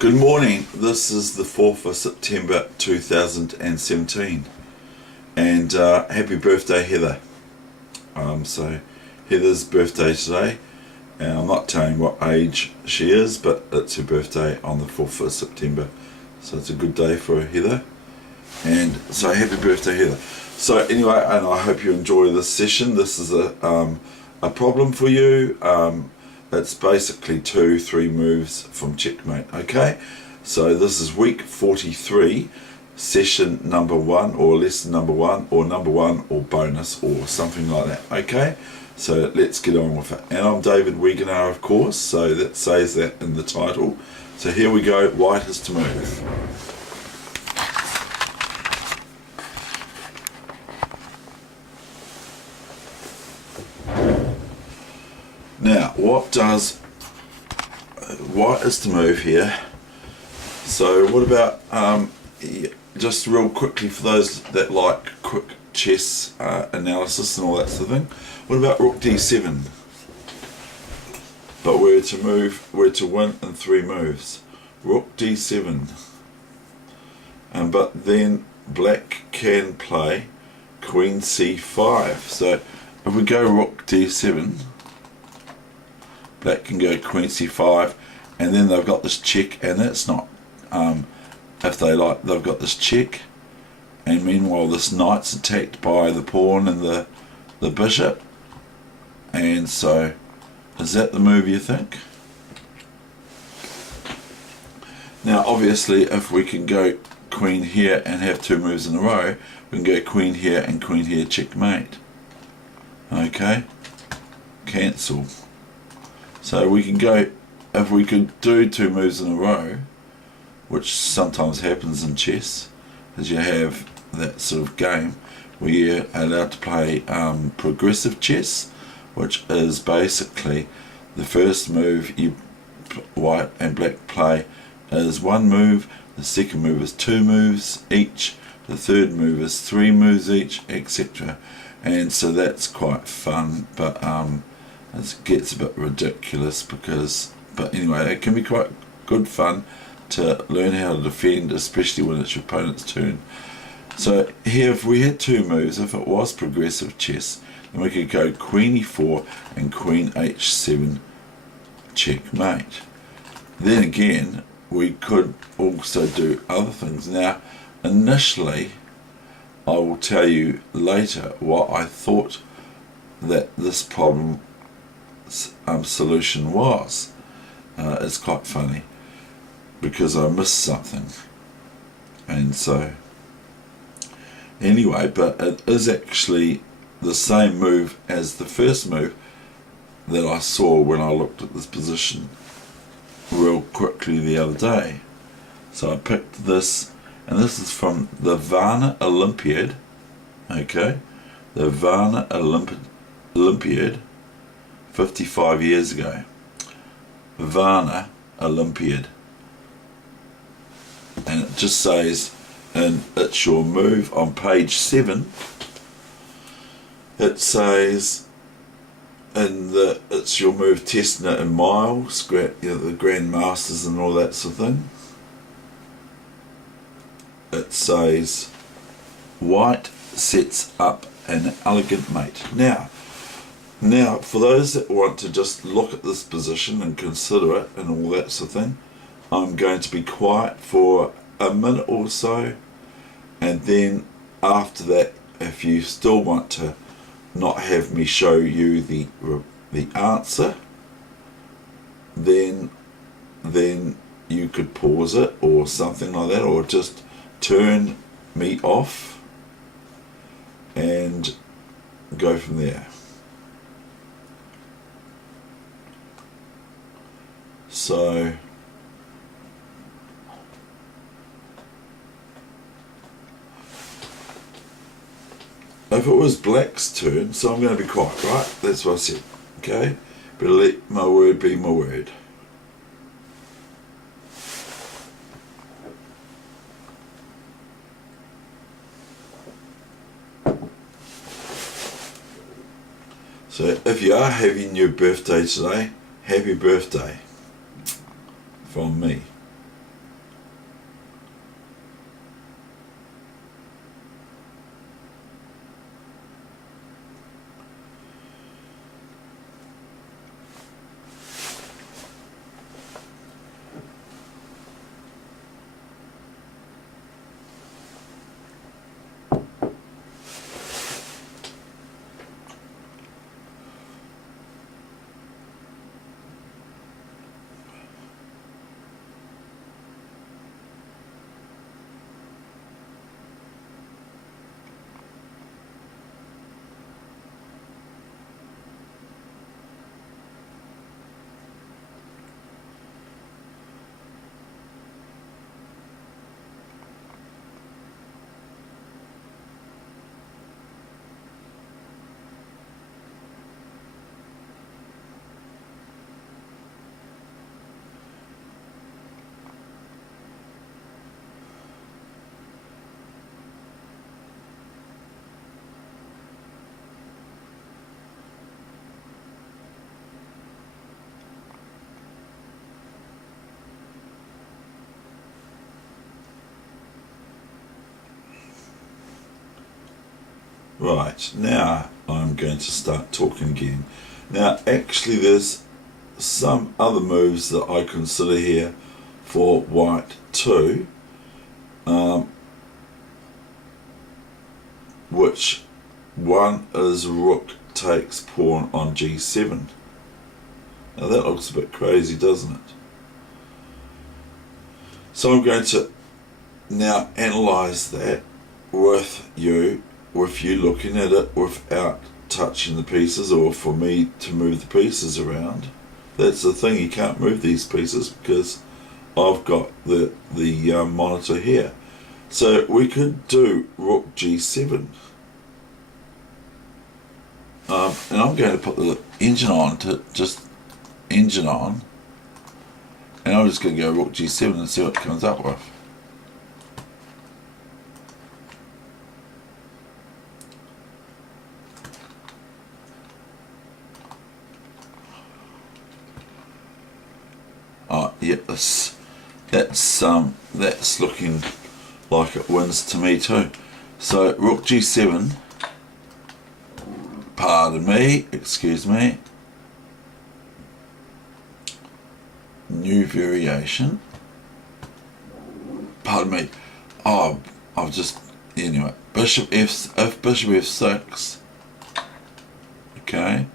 Good morning. This is the 4th of September 2017 and happy birthday Heather. So Heather's birthday today, and I'm not telling what age she is, but it's her birthday on the 4th of September, so it's a good day for Heather, and so happy birthday Heather. So anyway, and I hope you enjoy this session. This is a problem for you. It's basically 2-3 moves from Checkmate. Okay, so this is week 43, session number 1, or lesson number 1, or number 1, or bonus, or something like that. Okay, so let's get on with it. And I'm David Weegenaar, of course, so that says that in the title. So here we go. White is to move. Now, what does white is to move here? So what about, just real quickly for those that like quick chess analysis and all that sort of thing, what about rook d7? But we're to win in 3 moves. Rook d7. But then black can play queen c5. So if we go rook d7, black can go queen c5, and then they've got this check, and that's not, if they like, they've got this check, and meanwhile this knight's attacked by the pawn and the bishop, and so is that the move you think? Now obviously if we can go queen here and have 2 moves in a row, we can go queen here and queen here, checkmate. Okay, cancel. So we can go, if we could do 2 moves in a row, which sometimes happens in chess, as you have that sort of game where you're allowed to play progressive chess, which is basically the first move you white and black play is 1 move, the second move is 2 moves each, the third move is 3 moves each, etc. And so that's quite fun, but it gets a bit ridiculous but anyway, it can be quite good fun to learn how to defend, especially when it's your opponent's turn. So here, if we had 2 moves, if it was progressive chess, then we could go queen e4 and queen h7, checkmate. Then again, we could also do other things. Now, initially, I will tell you later what I thought that this problem solution was. It's quite funny because I missed something, and so anyway, but it is actually the same move as the first move that I saw when I looked at this position real quickly the other day. So I picked this, and this is from the Varna Olympiad. Okay, the Varna Olympiad 55 years ago. Varna Olympiad, and it just says, and it's your move on page 7, it says it's your move testing it in miles, the Grand Masters and all that sort of thing. It says white sets up an elegant mate. Now, for those that want to just look at this position and consider it and all that sort of thing, I'm going to be quiet for a minute or so, and then after that, if you still want to not have me show you the answer, then you could pause it or something like that, or just turn me off and go from there. So if it was black's turn, so I'm going to be quiet, right? That's what I said, okay? But let my word be my word. So if you are having your birthday today, happy birthday from me. Right, now I'm going to start talking again. Now actually there's some other moves that I consider here for white too, which one is rook takes pawn on g7. Now that looks a bit crazy, doesn't it? So I'm going to now analyse that with you looking at it without touching the pieces, or for me to move the pieces around. That's the thing, you can't move these pieces because I've got the monitor here. So we could do rook g7. And I'm going to put the engine on to just engine on, and I'm just going to go rook g7 and see what it comes up with. Oh yeah, that's looking like it wins to me too. So rook g7, pardon me, excuse me, new variation, pardon me, oh, I've just, anyway, bishop f6, okay,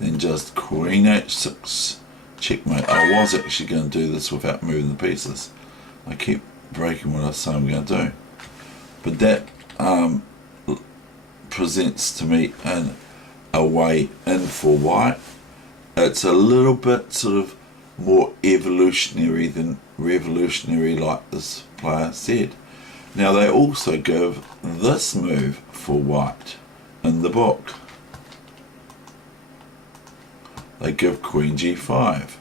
then just queen h6, checkmate. I was actually going to do this without moving the pieces. I keep breaking what I say I'm going to do, but that presents to me a way in for white. It's a little bit sort of more evolutionary than revolutionary, like this player said. Now they also give this move for white in the book. They give queen g5.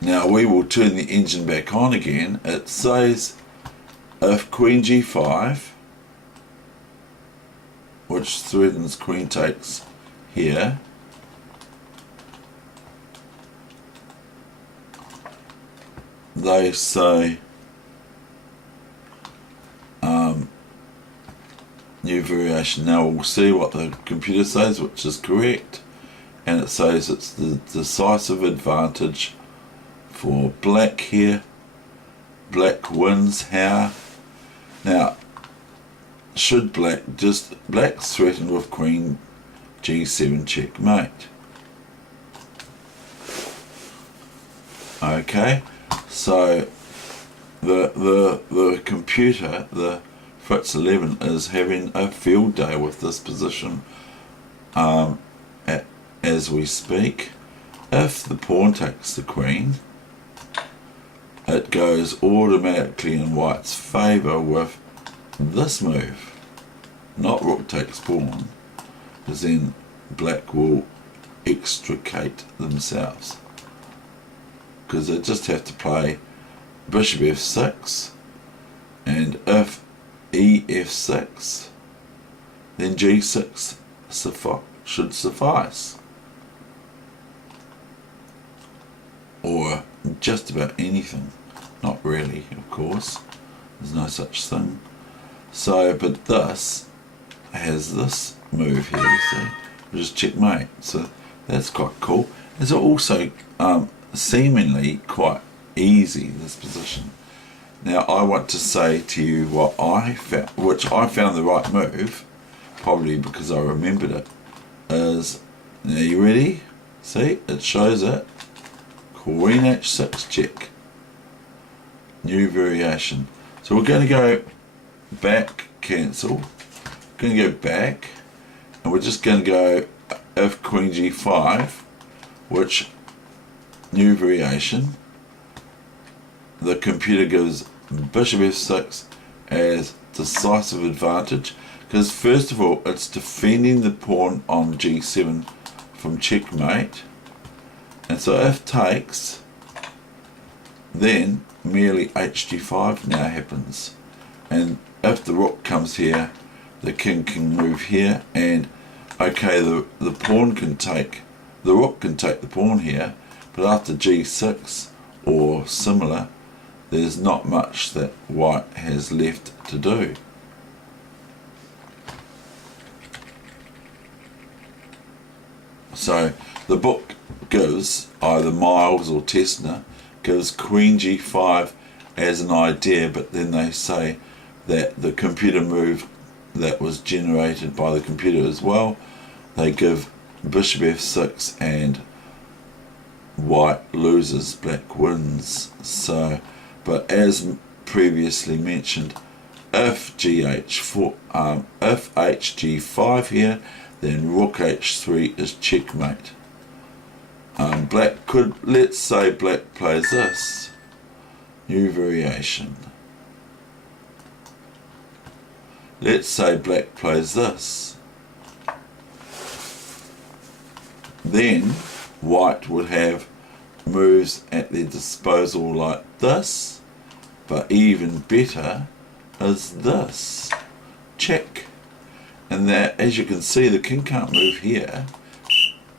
Now we will turn the engine back on again. It says if queen g5, which threatens queen takes here, they say new variation. Now we'll see what the computer says, which is correct, and it says it's the decisive advantage for black here. Black wins how? Now should black's threatened with queen g7 checkmate. Okay, so the computer, the Fritz 11, is having a field day with this position as we speak. If the pawn takes the queen, it goes automatically in white's favour with this move, not rook takes pawn, because then black will extricate themselves, because they just have to play bishop f6, and if ef6, then g6 should suffice, or just about anything. Not really, of course, there's no such thing. So, but this has this move here, you see, which is checkmate. So that's quite cool. It's also seemingly quite easy, this position. Now I want to say to you what I found, which I found the right move, probably because I remembered it, is, now you ready? See, it shows it. Queen h6 check. New variation. So we're going to go back, cancel. We're going to go back, and we're just going to go if queen g5, which new variation. The computer gives bishop f6 as decisive advantage, because first of all it's defending the pawn on g7 from checkmate, and so if takes, then merely hg5 now happens, and if the rook comes here, the king can move here, and okay, the pawn can take, the rook can take the pawn here, but after g6 or similar, there's not much that white has left to do. So the book gives, either Miles or Tessner, gives Queen G5 as an idea, but then they say that the computer move that was generated by the computer as well, they give Bishop F6 and white loses, black wins. So, but as previously mentioned, if GH4, if HG5 here, then Rook H3 is checkmate. Black could, let's say black plays this, new variation. Let's say black plays this. Then white would have moves at their disposal like this, but even better is this. Check. And that, as you can see, the king can't move here.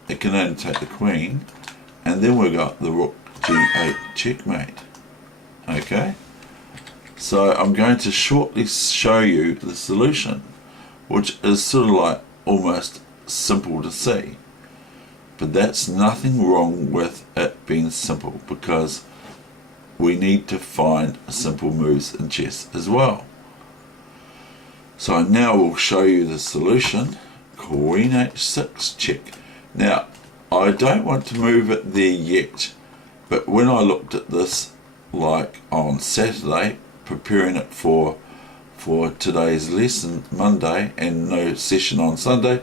It can only take the queen. And then we've got the rook G8 checkmate. Okay? So I'm going to shortly show you the solution, which is sort of like almost simple to see. But that's nothing wrong with it being simple, because we need to find simple moves in chess as well. So now we'll show you the solution. Queen H6 check. Now, I don't want to move it there yet, but when I looked at this, like on Saturday, preparing it for today's lesson Monday and no session on Sunday,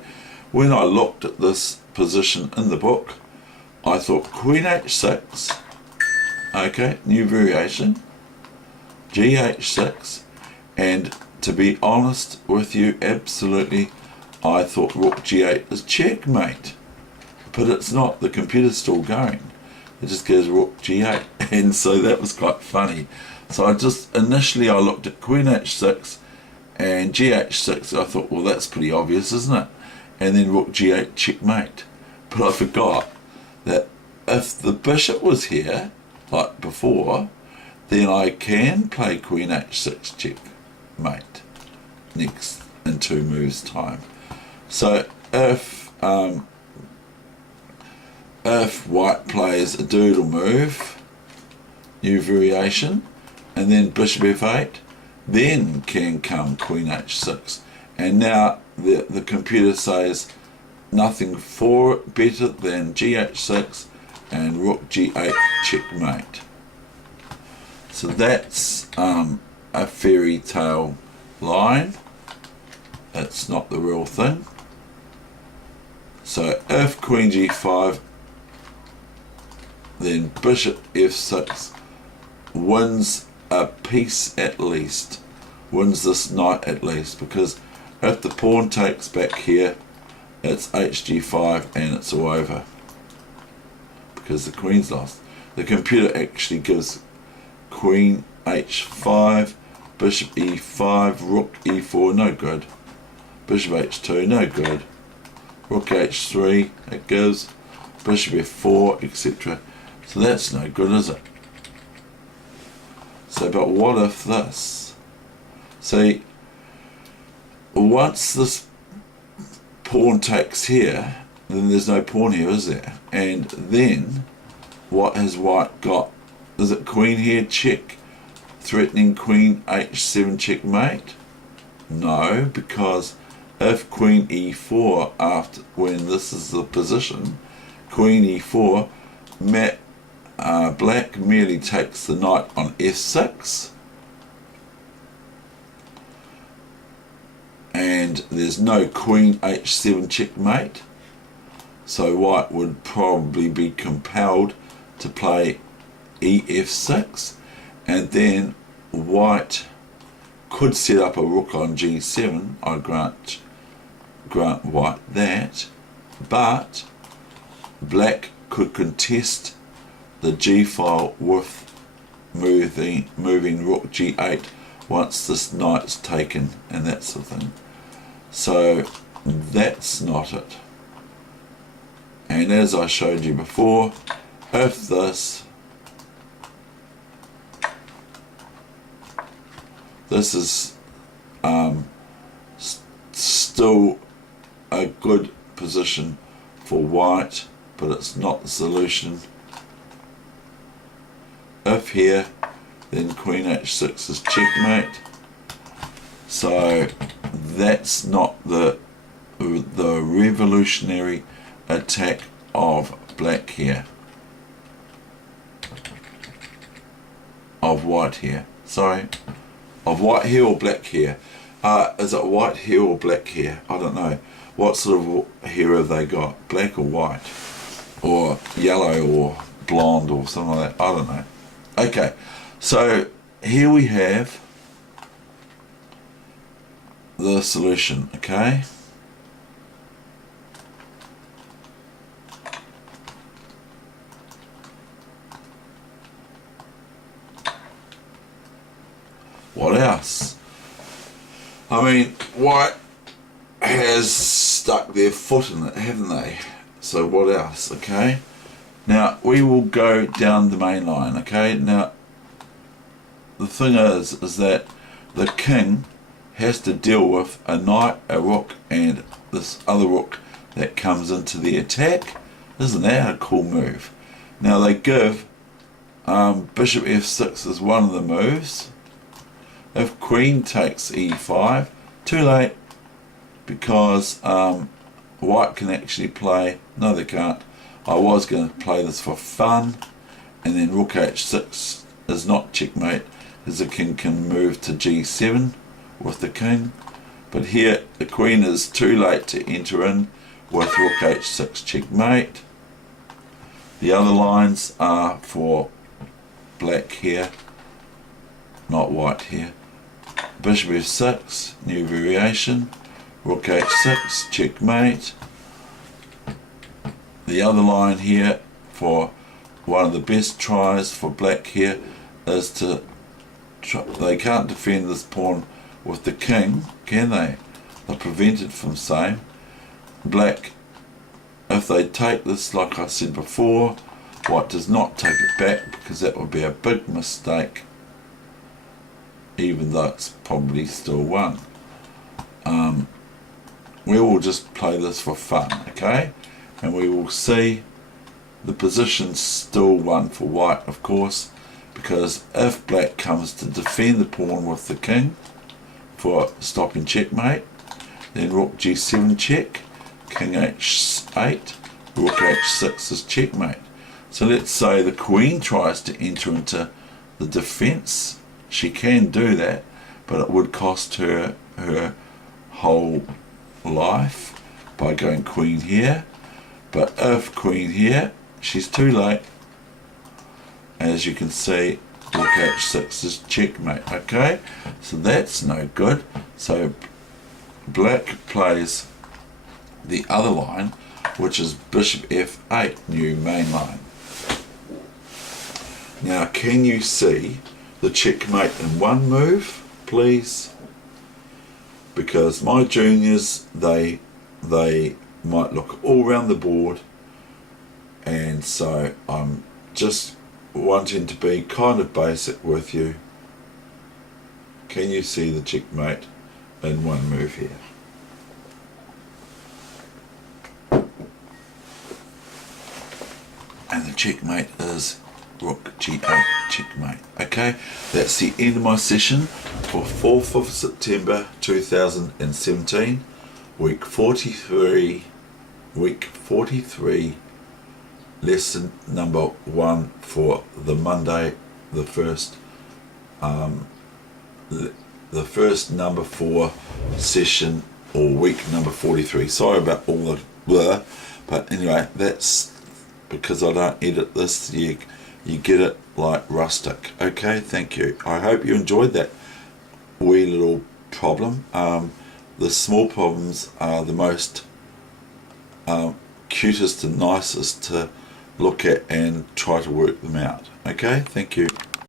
when I looked at this position in the book, I thought Queen H6, okay, new variation, GH6, and to be honest with you, absolutely, I thought Rook G8 is checkmate, but it's not. The computer's still going. It just goes Rook G8, and so that was quite funny. So initially I looked at Queen H6 and GH6. I thought, well, that's pretty obvious, isn't it? And then Rook G8 checkmate. But I forgot that if the bishop was here, like before, then I can play Queen H6 checkmate next in 2 moves time. So if white plays a doodle move, new variation, and then bishop f8, then can come Queen H6. And now the computer says nothing for it better than GH6 and Rook G8 checkmate. So that's a fairy tale line. It's not the real thing. So if Queen G5, then Bishop F6 wins a piece at least, wins this knight at least, because if the pawn takes back here, it's HG5 and it's all over, because the queen's lost. The computer actually gives Queen H5, Bishop E5, Rook E4, no good. Bishop H2, no good. Rook H3, it gives. Bishop F4, etc. So that's no good, is it? So, but what if this? See, once this pawn takes here, then there's no pawn here, is there? And then, what has white got? Is it queen here, check, threatening Queen H7 checkmate? No, because if Queen E4, after when this is the position, Queen E4, black merely takes the knight on F6, and there's no Queen H7 checkmate, so white would probably be compelled to play EF6, and then white could set up a rook on G7. I grant white that, but black could contest the G file with moving Rook G8 once this knight's taken and that sort of thing. So that's not it. And as I showed you before, if this is still a good position for white, but it's not the solution. If here, then queen h6 is checkmate. So that's not the revolutionary attack of black here, of white here, sorry, of white here or black here. Is it white here or black here? I don't know. What sort of hair have they got? Black or white? Or yellow or blonde or something like that? I don't know. Okay, so here we have the solution, okay? What else? I mean, white has stuck their foot in it, haven't they? So what else, okay? Now, we will go down the main line, okay? Now, the thing is that the king has to deal with a knight, a rook, and this other rook that comes into the attack. Isn't that a cool move? Now, they give bishop f6 as one of the moves. If queen takes e5, too late, because white can actually play, no they can't, I was going to play this for fun, and then rook h6 is not checkmate, as the king can move to g7 with the king, but here the queen is too late to enter in with rook h6 checkmate. The other lines are for black here, not white here. Bishop f6, new variation, rook h6, checkmate. The other line here for one of the best tries for black here is to try, they can't defend this pawn with the king, can they? They're prevented from saying. Black, if they take this, like I said before, white does not take it back, because that would be a big mistake, even though it's probably still won. We will just play this for fun, okay? And we will see the position's still won for white, of course, because if black comes to defend the pawn with the king for stopping checkmate, then rook g7 check, king h8, rook h6 is checkmate. So let's say the queen tries to enter into the defense. She can do that, but it would cost her her whole life by going queen here. But if queen here, she's too late. As you can see, rook h6 is checkmate, okay? So that's no good. So black plays the other line, which is bishop f8, new main line. Now, can you see the checkmate in one move, please? Because my juniors, they might look all around the board, and so I'm just wanting to be kind of basic with you. Can you see the checkmate in one move here? And the checkmate is rook g8 checkmate. Okay, that's the end of my session for 4th of September 2017, week 43, lesson number 1 for the Monday, the first number 4 session, or week number 43. Sorry about all the blur, but anyway, that's because I don't edit this. You get it like rustic. Okay, thank you. I hope you enjoyed that wee little problem. The small problems are the most cutest and nicest to look at and try to work them out. Okay, thank you.